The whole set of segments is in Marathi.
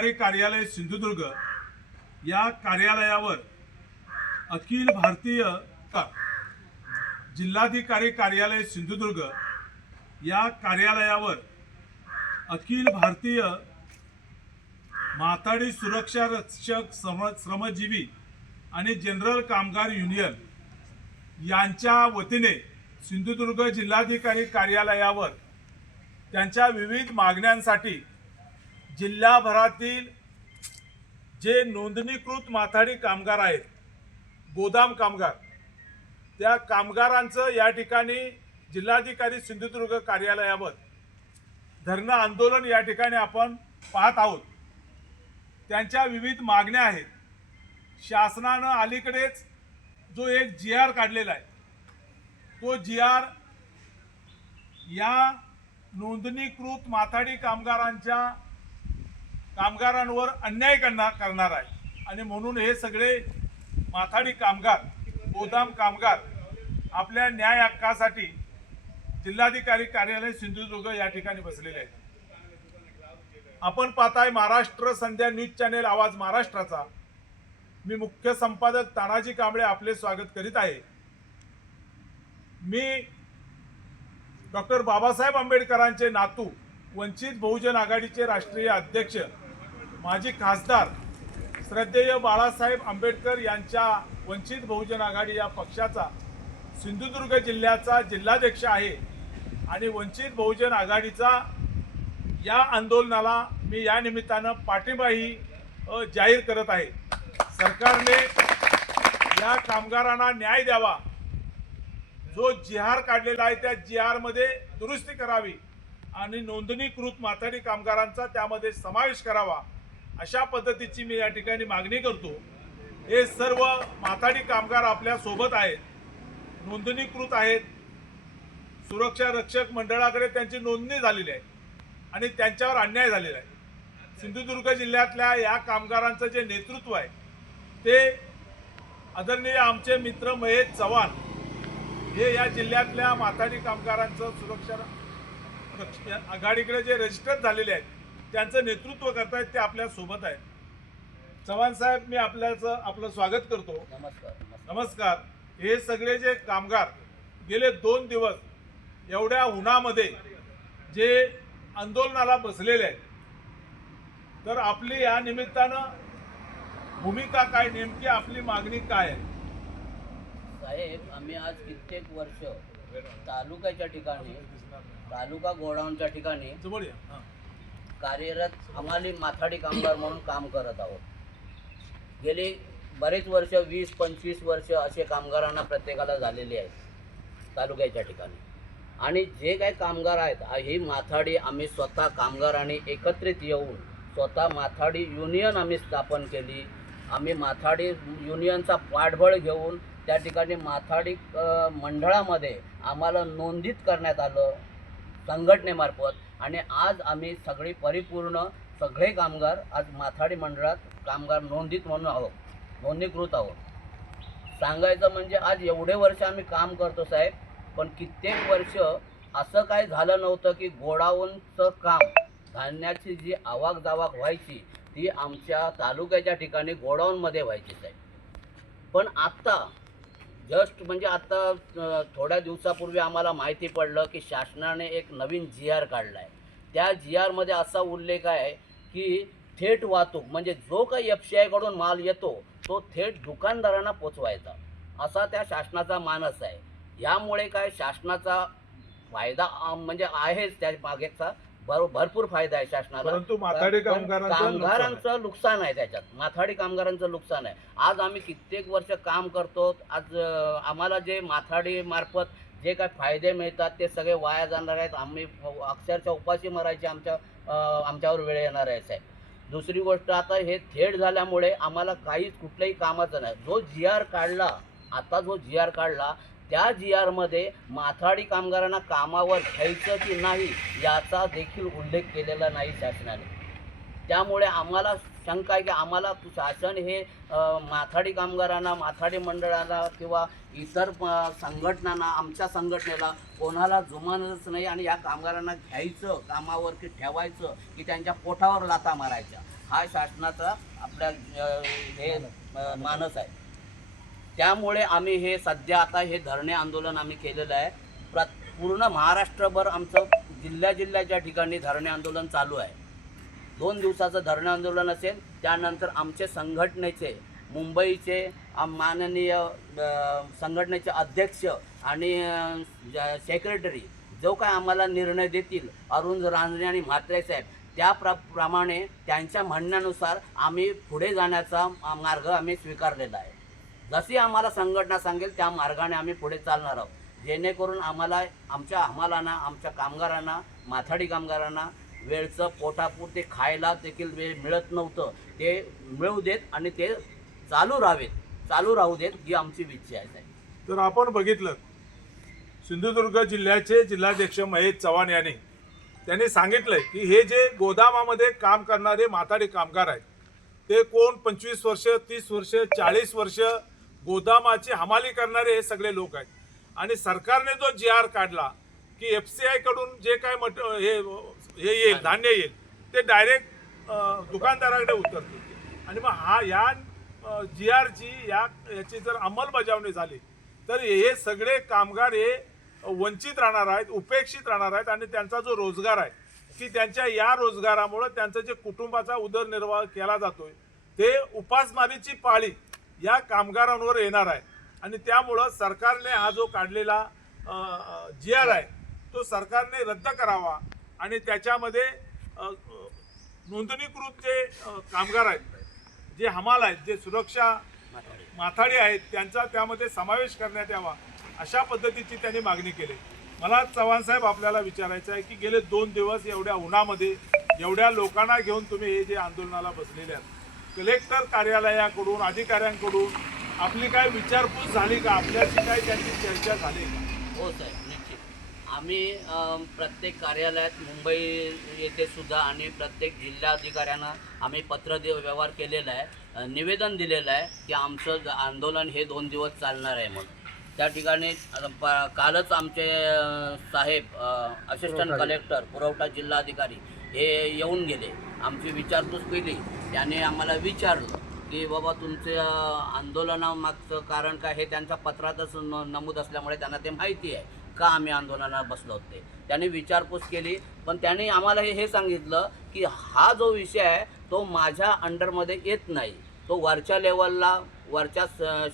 कार्यालय सिंधुदुर्ग या कार्यालयावर अखिल भारतीय जिल्हाधिकारी कार्यालय सिंधुदुर्ग या कार्यालयावर अखिल भारतीय माथाडी सुरक्षा रक्षक श्रमजीवी आणि जनरल कामगार युनियन यांच्या वतीने सिंधुदुर्ग जिल्हाधिकारी कार्यालयावर त्यांच्या विविध मागण्यांसाठी जिल्हाभरातील जे नोंदणीकृत माथाडी कामगार आहेत, गोदाम कामगार, त्या कामगारांचं या ठिकाणी जिल्हाधिकारी सिंधुदुर्ग कार्यालयावर धरणं आंदोलन या ठिकाणी आपण पाहत आहोत। त्यांच्या विविध मागण्या आहेत। शासनानं अलीकडेच जो एक GR काढलेला आहे, तो GR या नोंदणीकृत माथाडी कामगारांवर अन्याय करणार आहे आणि म्हणून हे सगळे माथाडी कामगार, गोदाम कामगार आपल्या न्याय हक्कासाठी जिल्हाधिकारी कार्यालय सिंधुदुर्ग या ठिकाणी बसलेले आहेत। आपण पाहताय महाराष्ट्र संध्या न्यूज चॅनेल आवाज महाराष्ट्राचा मी मुख्य संपादक तानाजी कांबळे आपले स्वागत करीत आहे। मी डॉक्टर बाबासाहेब आंबेडकरांचे नातू, वंचित बहुजन आघाडीचे राष्ट्रीय अध्यक्ष, माजी खासदार श्रद्धेय बाळासाहेब आंबेडकर यांच्या वंचित बहुजन आघाडी या पक्षाचा सिंधुदुर्ग जिल्ह्याचा जिल्हाध्यक्ष आहे आणि वंचित बहुजन आघाडीचा या आंदोलनाला मी या निमित्तानं पाठिंबाही जाहीर करत आहे। सरकारने या कामगारांना न्याय द्यावा, जो GR काढलेला आहे त्या GR मध्ये दुरुस्ती करावी आणि नोंदणीकृत माथाडी कामगारांचा त्यामध्ये समावेश करावा, अशा पद्धतीची मी या ठिकाणी मागणी करतो। हे सर्व माथाडी कामगार आपल्या सोबत आहेत, नोंदणीकृत आहेत, सुरक्षा रक्षक मंडळाकडे त्यांची नोंदणी झालेली आहे आणि त्यांच्यावर अन्याय झालेला आहे। सिंधुदुर्ग जिल्ह्यातल्या या कामगारांचं जे नेतृत्व आहे ते आदरणीय आमचे मित्र महेश चव्हाण हे या जिल्ह्यातल्या माथाडी कामगारांचं सुरक्षा आघाडीकडे जे रजिस्टर झालेले आहेत त्यांचं नेतृत्व करतायत, ते आपल्या सोबत आहेत। चव्हाण साहेब, मी आपलं स्वागत करतो। नमस्कार। हे सगळे जे कामगार गेले 2 दिवस एवढ्या उन्हामध्ये जे आंदोलनाला बसलेले आहेत, तर आपली या निमित्तानं भूमिका काय, नेमकी आपली मागणी काय आहे? साहेब, आम्ही आज कित्येक वर्ष तालुक्याच्या ठिकाणी, तालुका गोडाऊनच्या ठिकाणी कार्यरत हमाली माथाडी कामगार म्हणून काम करत आहोत। गेली बरेच वर्ष, 20-25 वर्ष असे कामगारांना प्रत्येकाला झालेले आहेत तालुक्याच्या ठिकाणी। आणि जे काही कामगार आहेत, ही माथाडी आम्ही स्वतः कामगारांनी एकत्रित येऊन स्वतः माथाडी युनियन आम्ही स्थापन केली। आम्ही माथाडी युनियनचा पाठबळ घेऊन त्या ठिकाणी माथाडी मंडळामध्ये आम्हाला नोंदित करण्यात आलं संघटनेमार्फत आणि आज आम्ही सगळी परिपूर्ण सगळे कामगार आज माथाडी मंडळात कामगार नोंदित म्हणून आहोत, नोंदणीकृत आहोत। सांगायचं म्हणजे आज एवढे वर्ष आम्ही काम करतो साहेब, पण कित्येक वर्ष असं काय झालं नव्हतं की गोडाऊनचं काम, धान्याची जी आवाक जावाक व्हायची ती आमच्या तालुक्याच्या ठिकाणी गोडाऊनमध्ये व्हायची साहेब। पण आत्ता जस्ट म्हणजे आता थोड्या दिवसापूर्वी आम्हाला माहिती पडलं की शासनाने एक नवीन GR काढला आहे। त्या GR मध्ये असा उल्लेख आहे की थेट वाहतूक म्हणजे जो काही FCI कडून माल येतो तो थेट दुकानदारांना पोचवायचा, असा त्या शासनाचा मानस आहे। यामुळे काय शासनाचा फायदा म्हणजे आहेच, त्या मागेचा भरपूर फायदा आहे शासनाला, परंतु माथाडी कामगारांचं नुकसान आहे, त्याच्यात माथाडी कामगारांचं नुकसान आहे। आज आम्ही कित्येक वर्ष काम करतो, आज आम्हाला जे माथाडी मार्फत जे काही फायदे मिळतात ते सगळे वाया जाणार आहेत। आम्ही अक्षरशः उपाशी मरायची आमच्यावर वेळ येणार आहे साहेब। दुसरी गोष्ट, आता हे थेट झाल्यामुळे आम्हाला काहीच कुठलंही कामाचं नाही। जो GR काढला, आता जो GR काढला त्या GR मध्ये माथाडी कामगारांना कामावर घ्यायचं की नाही याचा देखील उल्लेख केलेला नाही शासनाने। त्यामुळे आम्हाला शंका आहे की आम्हाला शासन हे माथाडी कामगारांना, माथाडी मंडळाला किंवा इतर संघटनांना, आमच्या संघटनेला कोणाला जुमानच नाही आणि या कामगारांना घ्यायचं कामावर की ठेवायचं की त्यांच्या पोटावर लाथा मारायच्या, हा शासनाचा आपल्या हे मानस आहे. त्यामुळे आम्ही हे सध्या आता हे धरणे आंदोलन आम्ही केलेलं आहे. पूर्ण महाराष्ट्रभर आमचं जिल्ह्याच्या ठिकाणी धरणे आंदोलन चालू आहे. 2 दिवसाचं धरणे आंदोलन असेल. त्यानंतर आमचे संघटनेचे मुंबईचे माननीय संघटनेचे अध्यक्ष आणि सेक्रेटरी जो काय आम्हाला निर्णय देतील, अरुण रांजणे आणि म्हात्रे साहेब, त्याप्रमाणे त्यांच्या म्हणण्यानुसार आम्ही पुढे जाण्याचा मार्ग आम्ही स्वीकारलेला आहे. जशी आम्हाला संघटना सांगेल त्या मार्गाने आम्ही पुढे चालणार आहोत, जेणेकरून आम्हाला आमच्या कामगारांना, माथाडी कामगारांना वेळचं पोटापुरते खायला देखील वेळ मिळत नव्हतं, ते मिळू देत आणि ते चालू राहू देत ही आमची इच्छा आहे. तर आपण बघितलं सिंधुदुर्ग जिल्ह्याचे जिल्हाध्यक्ष महेश चव्हाण त्यांनी सांगितलंय की हे जे गोदामामध्ये काम करणारे माथाडी कामगार आहेत ते कोण 25 वर्ष, 30 वर्ष, 40 वर्ष गोदामाची हमाली करणारे हे सगळे लोक आहेत. आणि सरकारने जो GR काढला की FCI कडून जे काय हे येईल, धान्य येईल, ते डायरेक्ट दुकानदाराकडे उतरते. आणि मग या GRची याची जर अंमलबजावणी झाली तर हे सगळे कामगार हे वंचित राहणार आहेत, उपेक्षित राहणार आहेत. आणि त्यांचा जो रोजगार आहे की त्यांच्या या रोजगारामुळे त्यांचा जे कुटुंबाचा उदरनिर्वाह केला जातोय ते उपासमारीची पाळी या कामगारांवर येणार आहे. आणि त्यामुळं सरकारने हा जो काढलेला GR आहे तो सरकारने रद्द करावा आणि त्याच्यामध्ये नोंदणीकृत जे कामगार आहेत, जे हमाल आहेत, जे सुरक्षा माथाडी आहेत, त्यांचा त्यामध्ये समावेश करण्यात यावा अशा पद्धतीची त्यांनी मागणी केली. मला चव्हाण साहेब आपल्याला विचारायचं आहे की गेले 2 दिवस एवढ्या उन्हामध्ये एवढ्या लोकांना घेऊन तुम्ही हे जे आंदोलनाला बसलेले आहात, कलेक्टर कार्यालयाकडून, अधिकाऱ्यांकडून आपली काय विचारपूस झाली का? आपल्याशी काय त्यांची चर्चा झाली का? हो साहेब, निश्चित. आम्ही प्रत्येक कार्यालयात मुंबई येथे सुद्धा आणि प्रत्येक जिल्हाधिकाऱ्यांना आम्ही पत्र व्यवहार केलेला आहे, निवेदन दिलेलं आहे की आमचं आंदोलन हे 2 दिवस चालणार आहे म्हणून. त्या ठिकाणी कालच आमचे साहेब असिस्टंट कलेक्टर, पुरवठा जिल्हाधिकारी हे येऊन गेले, आमची विचारपूस केली. त्याने आम्हाला विचारलं की बाबा तुमचं आंदोलनामागचं कारण काय, हे त्यांच्या पत्रातच नमूद असल्यामुळे त्यांना ते माहिती आहे का आम्ही आंदोलनात बसलो होते. त्यांनी विचारपूस केली, पण त्यांनी आम्हाला हे सांगितलं की हा जो विषय आहे तो माझ्या अंडरमध्ये येत नाही, तो वरच्या लेवलला,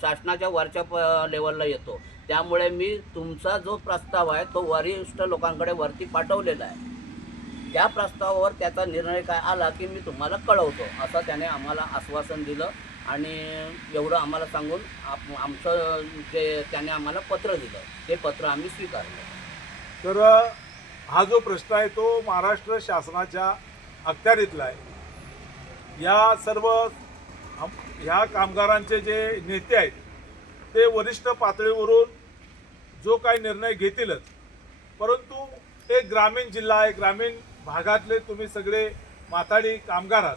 शासनाच्या वरच्या लेवलला येतो. त्यामुळे मी तुमचा जो प्रस्ताव आहे तो वरिष्ठ लोकांकडे वरती पाठवलेला आहे. त्या प्रस्तावावर त्याचा निर्णय काय आला की मी तुम्हाला कळवतो, असं त्याने आम्हाला आश्वासन दिलं. आणि एवढं आम्हाला सांगून आमचं जे त्याने आम्हाला पत्र दिलं ते पत्र आम्ही स्वीकारलं. तर हा जो प्रश्न आहे तो महाराष्ट्र शासनाच्या अखत्यारीतला आहे. या सर्व ह्या कामगारांचे जे नेते आहेत ते वरिष्ठ पातळीवरून जो काही निर्णय घेतीलच, परंतु एक ग्रामीण जिल्हा आहे, ग्रामीण भागातले तुम्ही सगळे माथाडी कामगार आहात.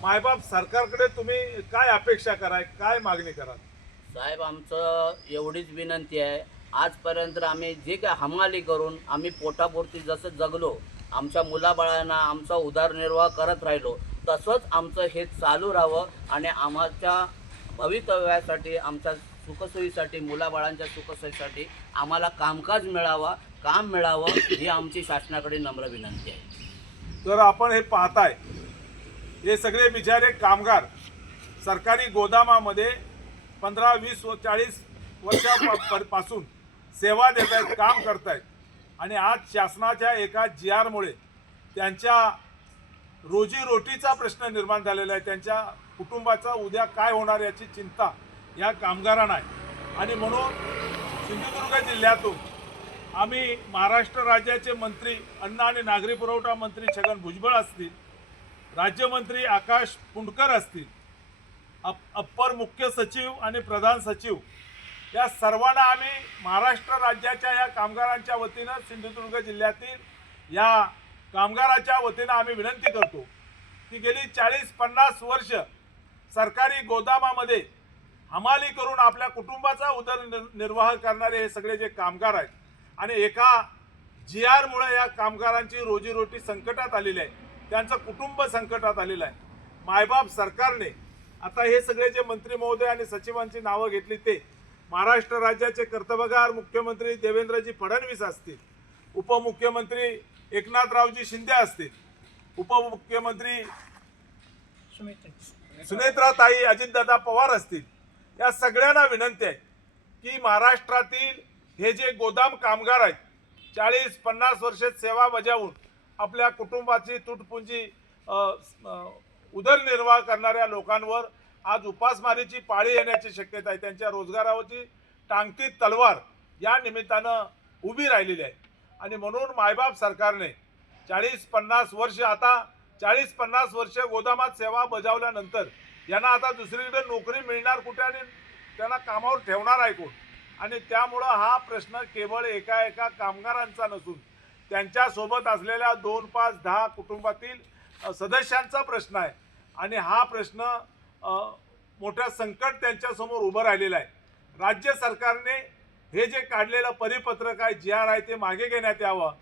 मायबाप सरकारकडे तुम्ही काय अपेक्षा कराल, काय मागणी कराल? साहेब, आमचं एवढीच विनंती आहे, आजपर्यंत आम्ही जे काय हमाली करून आम्ही पोटापुरती जसं जगलो, आमच्या मुलाबाळांना आमचा उदरनिर्वाह करत राहिलो, तसंच आमचं हे चालू राहावं. आणि आमच्या भवितव्यासाठी, आमच्या सुखसोयीसाठी, मुलाबाळांच्या सुखसोयीसाठी आम्हाला काम मिळावं ही आमची शासनाकडे नम्र विनंती आहे. तर आपण हे पाहताय, हे सगळे बिचारे कामगार सरकारी गोदामामध्ये 15, 20, 40 वर्षापासून सेवा देत आहेत, काम करत आहेत. आणि आज शासनाच्या एका GR मुळे त्यांच्या रोजीरोटीचा प्रश्न निर्माण झालेला आहे. त्यांच्या कुटुंबाचा उद्या काय होणार याची चिंता या कामगारांना आहे. आणि म्हणून सिंधुदुर्ग जिल्ह्यातून आम्ही महाराष्ट्र राज्याचे मंत्री, अन्न आणि नागरी पुरवठा मंत्री छगन भुजबळ असतील, राज्यमंत्री आकाश पुंडकर असतील, अप्पर मुख्य सचिव आणि प्रधान सचिव, या सर्वांना आम्ही महाराष्ट्र राज्याच्या या कामगारांच्या वतीनं, सिंधुदुर्ग जिल्ह्यातील या कामगाराच्या वतीनं आम्ही विनंती करतो की गेली 40-50 वर्ष सरकारी गोदामामध्ये हमाली करून आपल्या कुटुंबाचा उदरनिर्वाह करणारे हे सगळे जे कामगार आहेत आणि एका GR मुळे या कामगारांची रोजीरोटी संकटात आलेली आहे, त्यांचं कुटुंब संकटात आलेलं आहे. मायबाप सरकारने आता हे सगळे जे मंत्री महोदय आणि सचिवांची नावं घेतली ते महाराष्ट्र राज्याचे कर्तव्यगार मुख्यमंत्री देवेंद्रजी फडणवीस असतील, उपमुख्यमंत्री एकनाथरावजी शिंदे असतील, उपमुख्यमंत्री सुनेत्राताई अजितदादा पवार असतील, या सगळ्यांना विनंती आहे की महाराष्ट्रातील हे जे गोदाम कामगार आहेत 40-50 वर्षे सेवा बजावून आपल्या कुटुंबाची तुटपुंजी उदरनिर्वाह करणाऱ्या लोकांवर आज उपासमारीची पाळी येण्याची शक्यता आहे. त्यांच्या रोजगारावरची टांगती तलवार या निमित्तानं उभी राहिलेली आहे आणि म्हणून मायबाप सरकारने 40-50 वर्ष आता 40-50 वर्ष गोदामात सेवा बजावल्यानंतर यांना आता दुसरीकडे नोकरी मिळणार कुठे आणि त्यांना कामावर ठेवणार आहे कोण? आणि त्यामुळं हा प्रश्न केवळ एका कामगारांचा नसून त्यांच्यासोबत असलेल्या 2, 5, 10 कुटुंबातील सदस्यांचा प्रश्न आहे आणि हा प्रश्न मोठ्या संकट त्यांच्यासमोर उभं राहिलेलं आहे. राज्य सरकारने हे जे काढलेलं परिपत्रक आहे, GR आहे, ते मागे घेण्यात यावं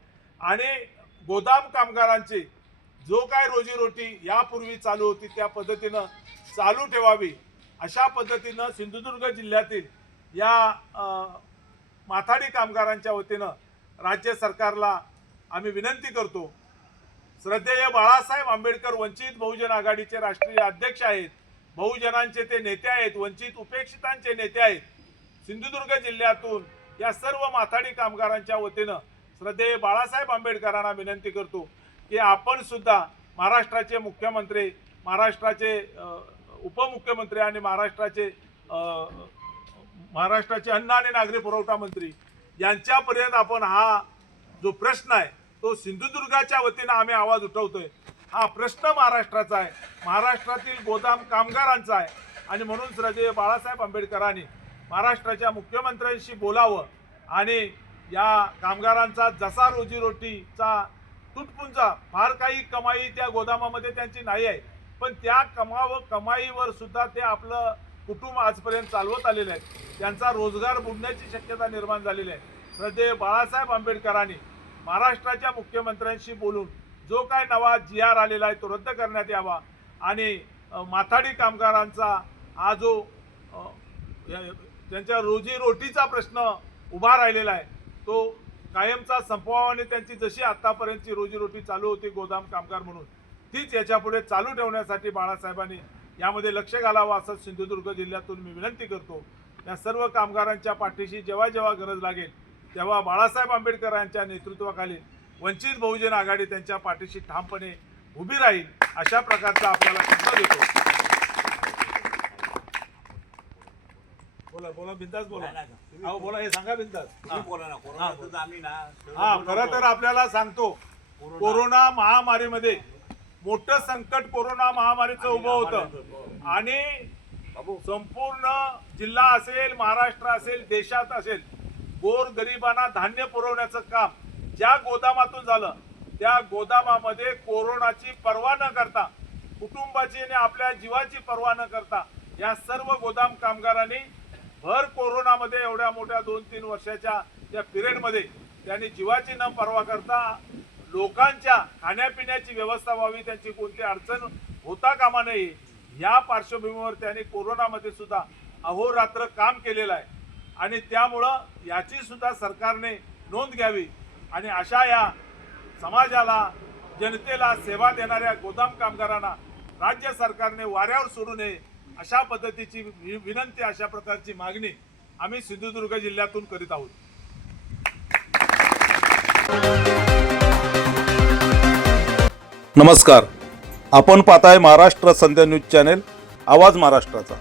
आणि गोदाम कामगारांची जो काय रोजीरोटी यापूर्वी चालू होती त्या पद्धतीनं चालू ठेवावी. अशा पद्धतीनं सिंधुदुर्ग जिल्ह्यातील या माथाडी कामगारांच्या वतीनं राज्य सरकारला आम्ही विनंती करतो. श्रद्धेय बाळासाहेब आंबेडकर वंचित बहुजन आघाडीचे राष्ट्रीय अध्यक्ष आहेत, बहुजनांचे ते नेते आहेत, वंचित उपेक्षितांचे नेते आहेत. सिंधुदुर्ग जिल्ह्यातून या सर्व माथाडी कामगारांच्या वतीनं श्रद्धेय बाळासाहेब आंबेडकरांना विनंती करतो की आपण सुद्धा महाराष्ट्राचे मुख्यमंत्री, महाराष्ट्राचे उपमुख्यमंत्री आणि महाराष्ट्राचे अन्न आणि नागरी पुरवठा मंत्री यांच्यापर्यंत आपण हा जो प्रश्न आहे तो सिंधुदुर्गाच्या वतीनं आम्ही आवाज उठवतोय. हा प्रश्न महाराष्ट्राचा आहे, महाराष्ट्रातील गोदाम कामगारांचा आहे आणि म्हणून श्रद्धेय बाळासाहेब आंबेडकरांनी महाराष्ट्राच्या मुख्यमंत्र्यांशी बोलावं आणि या कामगारांचा जसा रोजीरोटीचा तुटपुंजा फार काही कमाई त्या गोदामामध्ये त्यांची नाही आहे, पण त्या कमाईवर सुद्धा ते आपलं कुटुंब आजपर्यंत चालवत आलेले आहेत. त्यांचा रोजगार बुडण्याची शक्यता निर्माण झालेली आहे. श्रद्धेय बाळासाहेब आंबेडकरांनी महाराष्ट्राच्या मुख्यमंत्र्यांशी बोलून जो काय नवा GR आलेला आहे तो रद्द करण्यात यावा आणि माथाडी कामगारांचा हा जो त्यांच्या रोजीरोटीचा प्रश्न उभा राहिलेला आहे तो कायमचा संपवावा आणि त्यांची जशी आतापर्यंतची रोजीरोटी चालू होती गोदाम कामगार म्हणून तीच याच्यापुढे चालू ठेवण्यासाठी बाळासाहेबांनी यामध्ये लक्ष घालावं असं सिंधुदुर्ग जिल्ह्यातून मी विनंती करतो. या सर्व कामगारांच्या पाठीशी जेव्हा जेव्हा गरज लागेल तेव्हा बाळासाहेब आंबेडकर यांच्या नेतृत्वाखाली वंचित बहुजन आघाडी त्यांच्या पाठीशी ठामपणे उभी राहील अशा प्रकारचा आपल्याला शब्द देतो. बोला बिंदास बोला. अहो बोला, हे सांगा बिंदास. हा, खरं तर आपल्याला सांगतो कोरोना महामारीमध्ये मोठं संकट कोरोना महामारीचं उभं होतं आणि संपूर्ण जिल्हा असेल, महाराष्ट्र असेल, देशात असेल, गोर गरिबांना धान्य पुरवण्याचं काम ज्या गोदामातून झालं त्या गोदामामध्ये कोरोनाची पर्वा न करता, कुटुंबाची आणि आपल्या जीवाची पर्वा न करता या सर्व गोदाम कामगारांनी भर कोरोनामध्ये एवढ्या मोठ्या 2-3 वर्षाच्या या पिरियडमध्ये त्यांनी जीवाची न पर्वा करता लोकांच्या खाण्यापिण्याची व्यवस्था व्हावी, त्यांची कोणती अडचण होता कामा नये या पार्श्वभूमीवर त्यांनी कोरोनामध्ये सुद्धा अहोरात्र काम केलेलं आहे आणि त्यामुळं याची सुद्धा सरकारने नोंद घ्यावी आणि अशा या समाजाला, जनतेला सेवा देणाऱ्या गोदाम कामगारांना राज्य सरकारने वाऱ्यावर सोडू नये अशा पद्धतीची विनंती, अशा प्रकारची मागणी आम्ही सिंधुदुर्ग जिल्ह्यातून करीत आहोत. नमस्कार, आपण पाहताय महाराष्ट्र संध्या न्यूज चॅनेल, आवाज महाराष्ट्राचा.